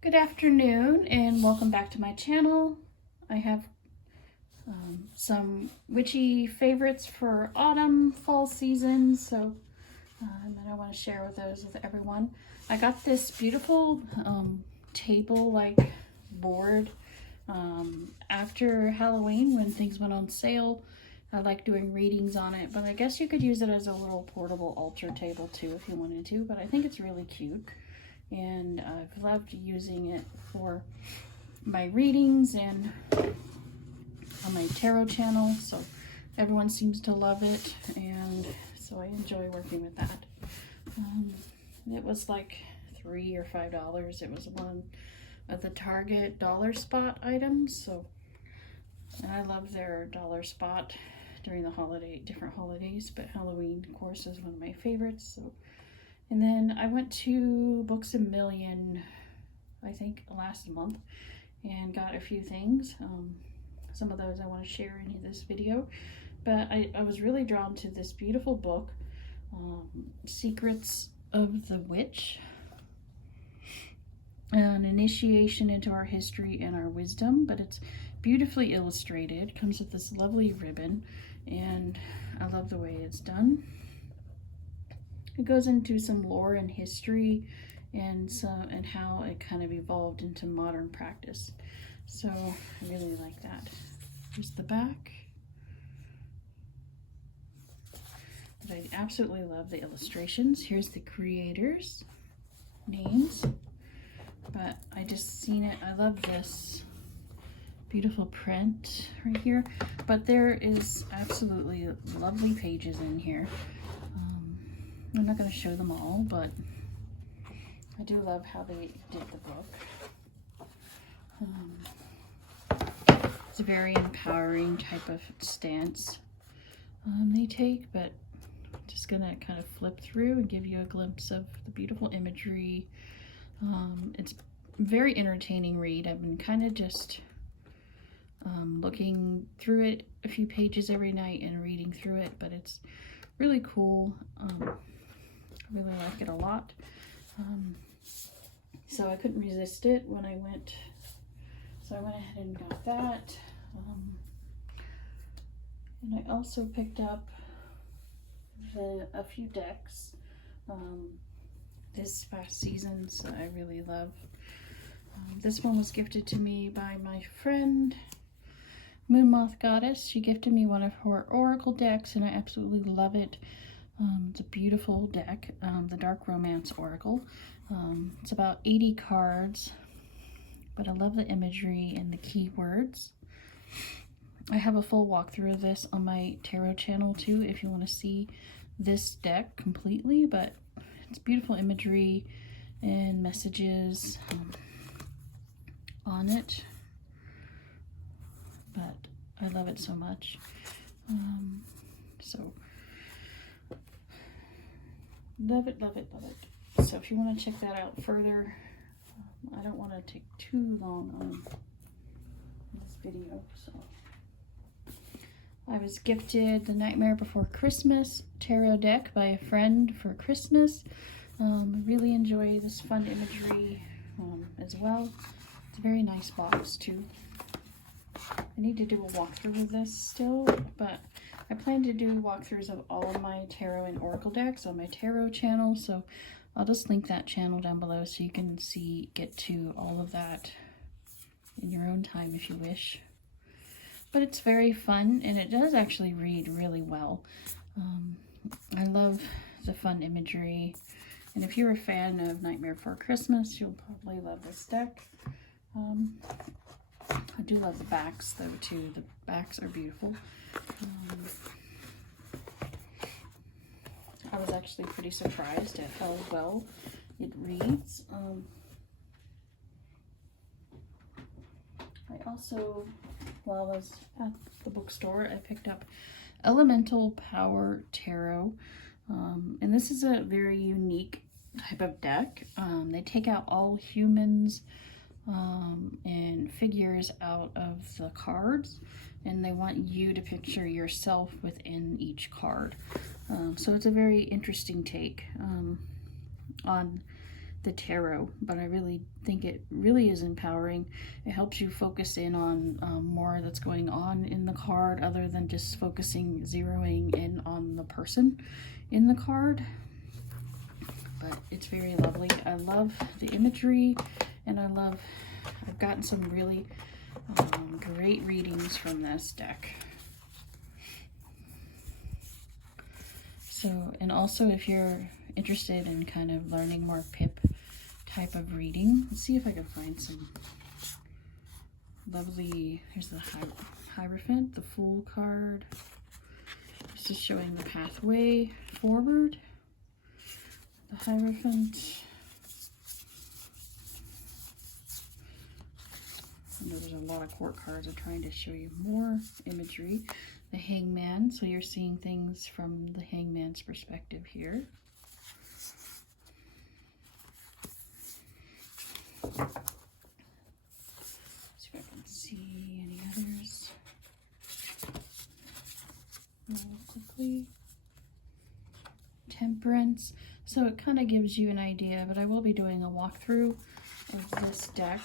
Good afternoon and welcome back to my channel. I have some witchy favorites for autumn, fall season, so I want to share with those with everyone. I got this beautiful table-like board after Halloween when things went on sale. I like doing readings on it, but I guess you could use it as a little portable altar table too if you wanted to, but I think it's really cute. And I've loved using it for my readings and on my tarot channel, so everyone seems to love it, and so I enjoy working with that. It was like $3 or $5. It was one of the Target dollar spot items, so I love their dollar spot during the different holidays, but Halloween, of course, is one of my favorites. So. And then I went to Books A Million, I think last month, and got a few things. Some of those I want to share in this video, but I was really drawn to this beautiful book, Secrets of the Witch, an initiation into our history and our wisdom, but it's beautifully illustrated. It comes with this lovely ribbon, and I love the way it's done. It goes into some lore and history and how it kind of evolved into modern practice. So I really like that. Here's the back. But I absolutely love the illustrations. Here's the creators' names. But I just seen it. I love this beautiful print right here. But there is absolutely lovely pages in here. I'm not going to show them all, but I do love how they did the book. It's a very empowering type of stance they take, but I'm just going to kind of flip through and give you a glimpse of the beautiful imagery. It's a very entertaining read. I've been kind of just looking through it a few pages every night and reading through it, but it's really cool. I really like it a lot. So I couldn't resist it when I went. So I went ahead and got that. And I also picked up a few decks this past season, so I really love. This one was gifted to me by my friend, Moonmoth Goddess. She gifted me one of her oracle decks, and I absolutely love it. It's a beautiful deck, the Dark Romance Oracle. It's about 80 cards, but I love the imagery and the keywords. I have a full walkthrough of this on my tarot channel too if you want to see this deck completely, but it's beautiful imagery and messages on it, but I love it so much. So love it, love it, love it. So if you want to check that out further, I don't want to take too long on this video. So I was gifted the Nightmare Before Christmas tarot deck by a friend for Christmas. I really enjoy this fun imagery as well. It's a very nice box too. I need to do a walkthrough of this still, but I plan to do walkthroughs of all of my tarot and oracle decks on my tarot channel, so I'll just link that channel down below so you can get to all of that in your own time if you wish. But it's very fun, and it does actually read really well. I love the fun imagery, and if you're a fan of Nightmare Before Christmas, you'll probably love this deck. I do love the backs though too. The backs are beautiful. I was actually pretty surprised at how well it reads. I also, while I was at the bookstore, I picked up Elemental Power Tarot. And this is a very unique type of deck. They take out all humans and figures out of the cards, and they want you to picture yourself within each card. So it's a very interesting take on the tarot, but I really think it really is empowering. It helps you focus in on more that's going on in the card, other than just zeroing in on the person in the card. But it's very lovely. I love the imagery, and I've gotten some really great readings from this deck. So, and also if you're interested in kind of learning more pip type of reading, let's see if I can find some lovely, here's the Hierophant, the Fool card. It's just showing the pathway forward. The Hierophant. I know there's a lot of court cards. I'm trying to show you more imagery. The Hangman, so you're seeing things from the Hangman's perspective here. See if I can see any others real quickly. Temperance. So it kind of gives you an idea, but I will be doing a walkthrough of this deck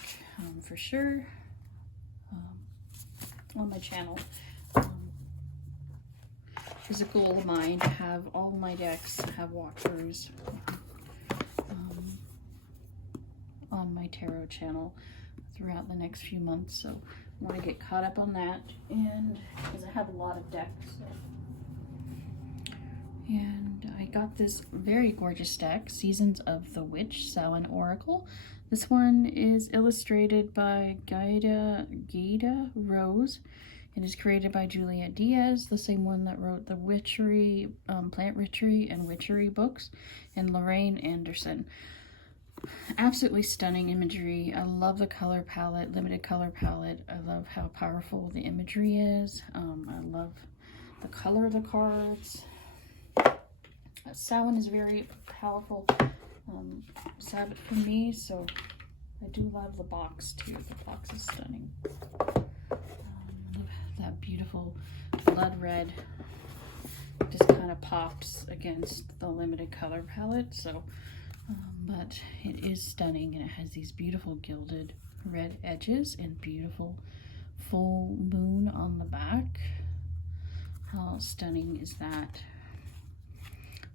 for sure on my channel. It's a goal of mine to have all my decks have walkthroughs on my tarot channel throughout the next few months. So I want to get caught up on that, and because I have a lot of decks. So. And I got this very gorgeous deck, Seasons of the Witch, Samhain Oracle. This one is illustrated by Gaida Rose. It is created by Juliet Diaz, the same one that wrote the Witchery, Plant Witchery and Witchery books, and Lorraine Anderson. Absolutely stunning imagery. I love the color palette, limited color palette. I love how powerful the imagery is. I love the color of the cards. Samhain is very powerful Sabbath for me, so I do love the box too. The box is stunning. That beautiful blood red just kind of pops against the limited color palette. So, but it is stunning, and it has these beautiful gilded red edges and beautiful full moon on the back. How stunning is that?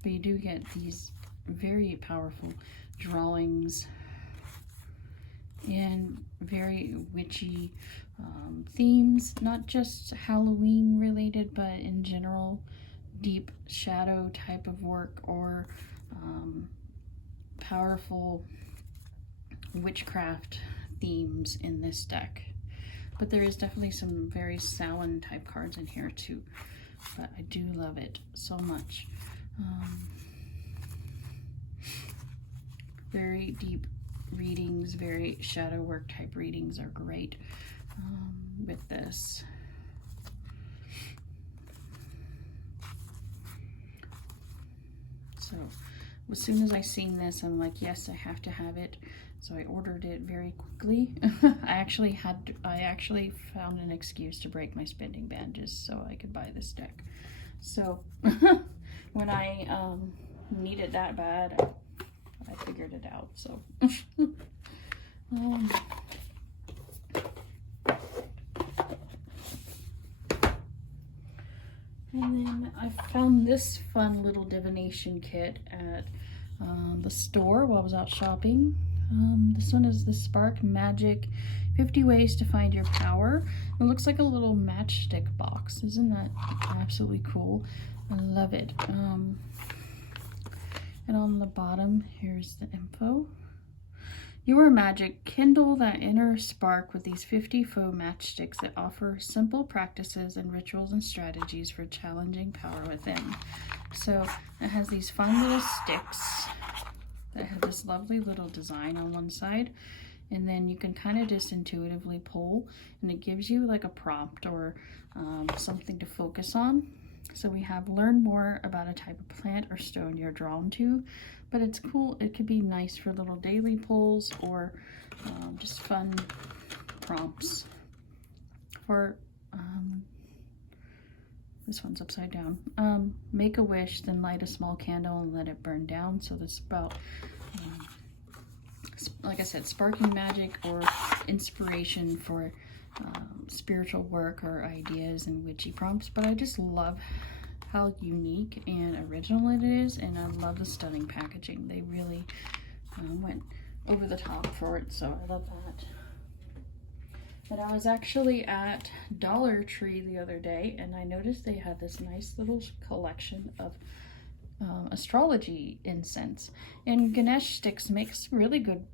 But you do get these very powerful drawings and very witchy themes, not just Halloween related, but in general deep shadow type of work, or powerful witchcraft themes in this deck. But there is definitely some very Samhain type cards in here too, but I do love it so much. Very deep readings, very shadow work type readings are great with this. So as soon as I seen this, I'm like, yes, I have to have it. So I ordered it very quickly. I actually found an excuse to break my spending ban just so I could buy this deck. So when I need it that bad, I figured it out. So and then I found this fun little divination kit at the store while I was out shopping. This one is the Spark Magic 50 Ways to Find Your Power. It looks like a little matchstick box. Isn't that absolutely cool? I love it. And on the bottom, here's the info. You are magic. Kindle that inner spark with these 50 faux matchsticks that offer simple practices and rituals and strategies for challenging power within. So it has these fun little sticks that have this lovely little design on one side, and then you can kind of just intuitively pull, and it gives you like a prompt or something to focus on. So we have learn more about a type of plant or stone you're drawn to, but it's cool. It could be nice for little daily pulls or just fun prompts for this one's upside down. Make a wish, then light a small candle and let it burn down. So this is about like I said, sparking magic or inspiration for spiritual work or ideas and witchy prompts, but I just love how unique and original it is, and I love the stunning packaging. They really went over the top for it, so I love that. But I was actually at Dollar Tree the other day, and I noticed they had this nice little collection of astrology incense, and Ganesh sticks makes really good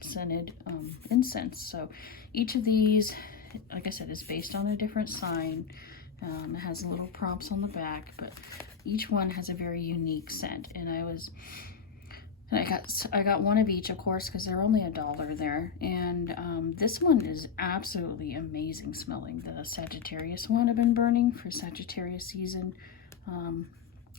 scented incense. So each of these, like I said, is based on a different sign. It has little prompts on the back, but each one has a very unique scent. And I got one of each, of course, because they're only $1 there. And this one is absolutely amazing smelling. The Sagittarius one I've been burning for Sagittarius season.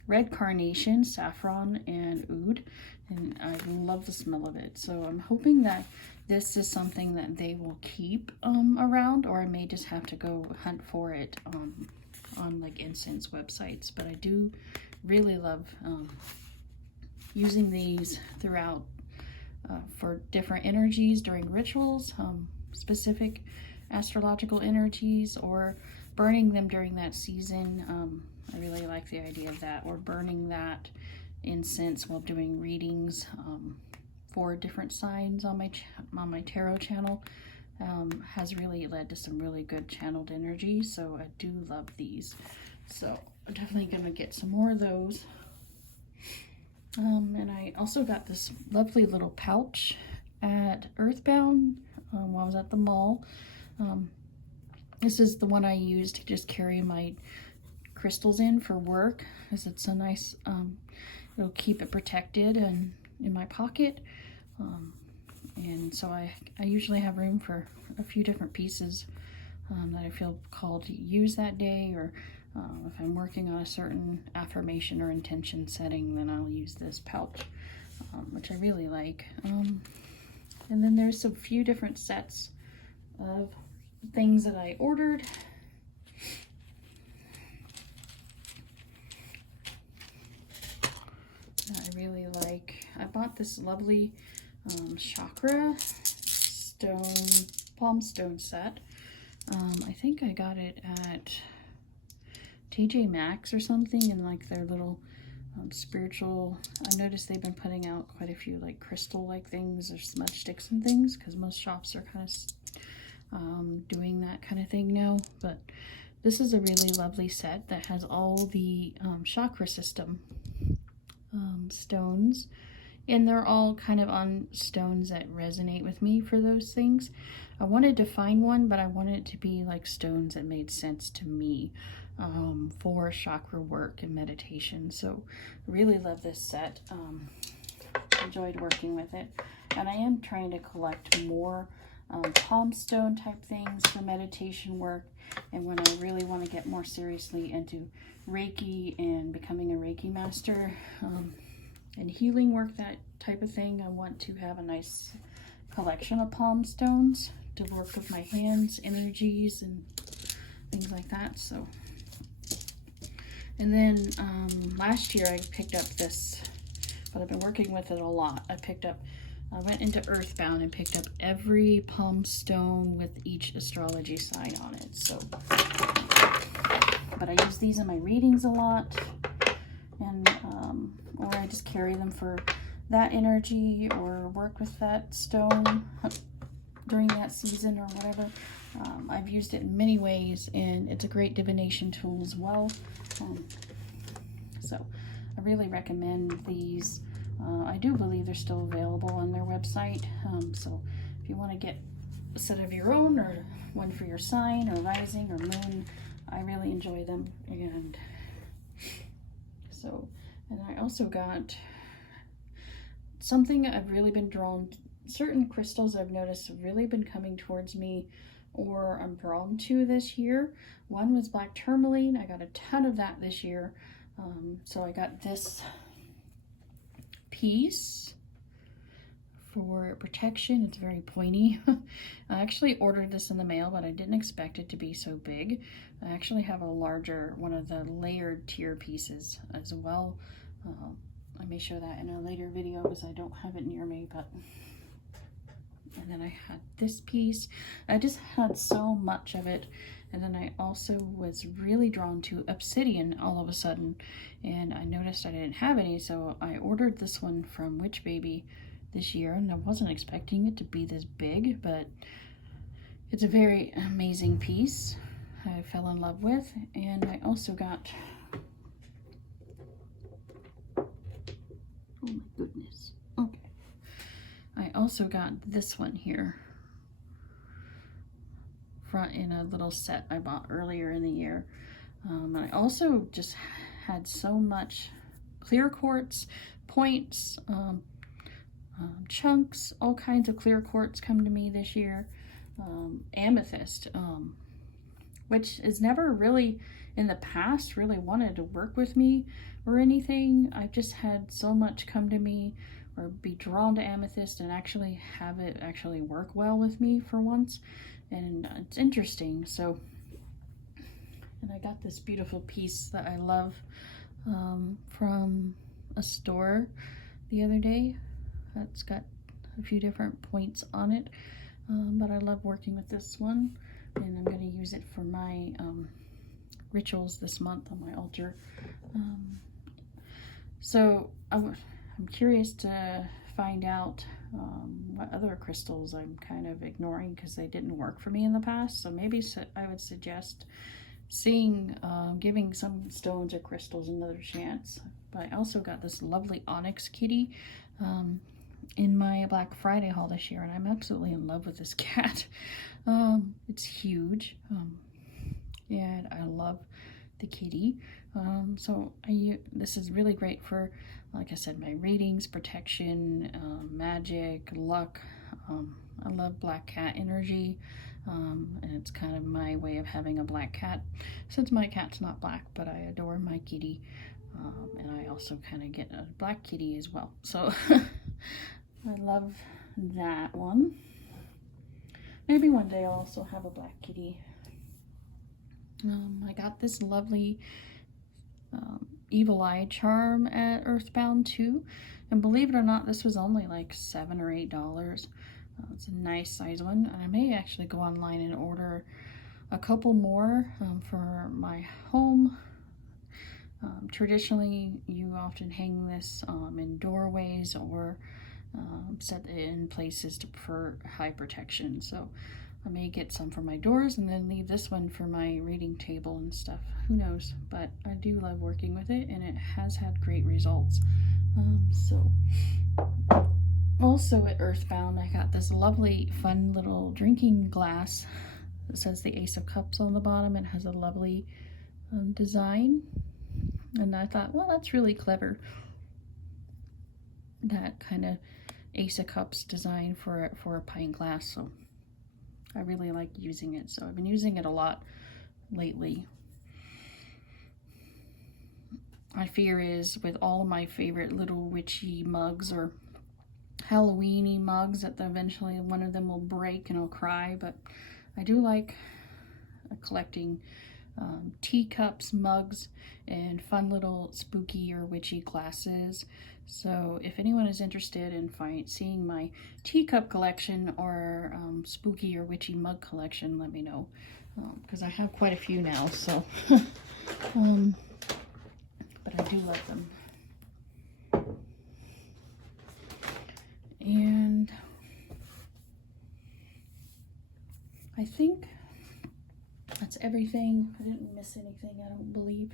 Red carnation, saffron, and oud, and I love the smell of it. So I'm hoping that this is something that they will keep around, or I may just have to go hunt for it on like incense websites. But I do really love using these throughout for different energies during rituals, specific astrological energies, or burning them during that season. I really like the idea of that, or burning that incense while doing readings for different signs on my tarot channel. Has really led to some really good channeled energy, so I do love these. So I'm definitely gonna get some more of those. And I also got this lovely little pouch at Earthbound while I was at the mall. This is the one I use to just carry my crystals in for work, because it's a nice, it'll keep it protected and in my pocket. And so I usually have room for a few different pieces that I feel called to use that day, or if I'm working on a certain affirmation or intention setting, then I'll use this pouch, which I really like. And then there's a few different sets of things that I ordered. I really like. I bought this lovely chakra stone, palm stone set. I think I got it at TJ Maxx or something, and like their little spiritual. I noticed they've been putting out quite a few like crystal like things or smudge sticks and things, because most shops are kind of doing that kind of thing now. But this is a really lovely set that has all the chakra system stones, and they're all kind of on stones that resonate with me for those things. I wanted to find one, but I wanted it to be like stones that made sense to me for chakra work and meditation. So I really love this set. Enjoyed working with it, and I am trying to collect more palm stone type things for meditation work. And when I really want to get more seriously into Reiki and becoming a Reiki master and healing work, that type of thing, I want to have a nice collection of palm stones to work with my hands, energies, and things like that. So, and then last year I picked up this, but I've been working with it a lot. I went into Earthbound and picked up every palm stone with each astrology sign on it. So, but I use these in my readings a lot, and or I just carry them for that energy or work with that stone during that season or whatever. I've used it in many ways, and it's a great divination tool as well. So I really recommend these. I do believe they're still available on their website. So if you want to get a set of your own, or one for your sign or rising or moon, I really enjoy them. And so, and I also got something I've really been drawn to. Certain crystals I've noticed have really been coming towards me, or I'm drawn to this year. One was black tourmaline. I got a ton of that this year. So I got this piece for protection. It's very pointy. I actually ordered this in the mail, but I didn't expect it to be so big. I actually have a larger, one of the layered tier pieces as well. I may show that in a later video because I don't have it near me, but And then I had this piece. I just had so much of it. And then I also was really drawn to obsidian all of a sudden. And I noticed I didn't have any, so I ordered this one from Witch Baby this year. And I wasn't expecting it to be this big, but it's a very amazing piece I fell in love with. And I also got, oh my goodness, okay. I also got this one here in a little set I bought earlier in the year. And I also just had so much clear quartz, points, chunks, all kinds of clear quartz come to me this year. Amethyst, which is never really in the past really wanted to work with me or anything. I've just had so much come to me or be drawn to amethyst and actually have it actually work well with me for once. And it's interesting. So, and I got this beautiful piece that I love from a store the other day. It's got a few different points on it, but I love working with this one, and I'm going to use it for my rituals this month on my altar. So I'm curious to find out what other crystals I'm kind of ignoring because they didn't work for me in the past. So maybe I would suggest giving some stones or crystals another chance. But I also got this lovely onyx kitty in my Black Friday haul this year, and I'm absolutely in love with this cat. It's huge, and I love the kitty. So this is really great for, like I said, my readings, protection, magic, luck. I love black cat energy, and it's kind of my way of having a black cat, since my cat's not black, but I adore my kitty, and I also kind of get a black kitty as well. So I love that one. Maybe one day I'll also have a black kitty. I got this lovely evil eye charm at Earthbound too, and believe it or not, this was only like $7 or $8. It's a nice size one, and I may actually go online and order a couple more for my home. Traditionally, you often hang this in doorways or set it in places for high protection. So I may get some for my doors and then leave this one for my reading table and stuff. Who knows? But I do love working with it, and it has had great results. So also at Earthbound, I got this lovely, fun little drinking glass. It says the Ace of Cups on the bottom. It has a lovely design, and I thought, well, that's really clever. That kind of Ace of Cups design for a pint glass. So I really like using it. So I've been using it a lot lately. My fear is with all of my favorite little witchy mugs or Halloweeny mugs that eventually one of them will break and I'll cry, but I do like collecting teacups, mugs, and fun little spooky or witchy glasses. So if anyone is interested in seeing my teacup collection or spooky or witchy mug collection, let me know, because I have quite a few now. So but I do love them. And I think that's everything. I didn't miss anything, I don't believe.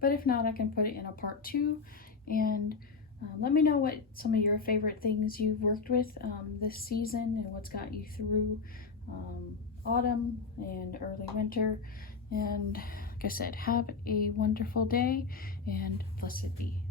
But if not, I can put it in a part 2. And let me know what some of your favorite things you've worked with this season and what's got you through autumn and early winter. And like I said, have a wonderful day and blessed be.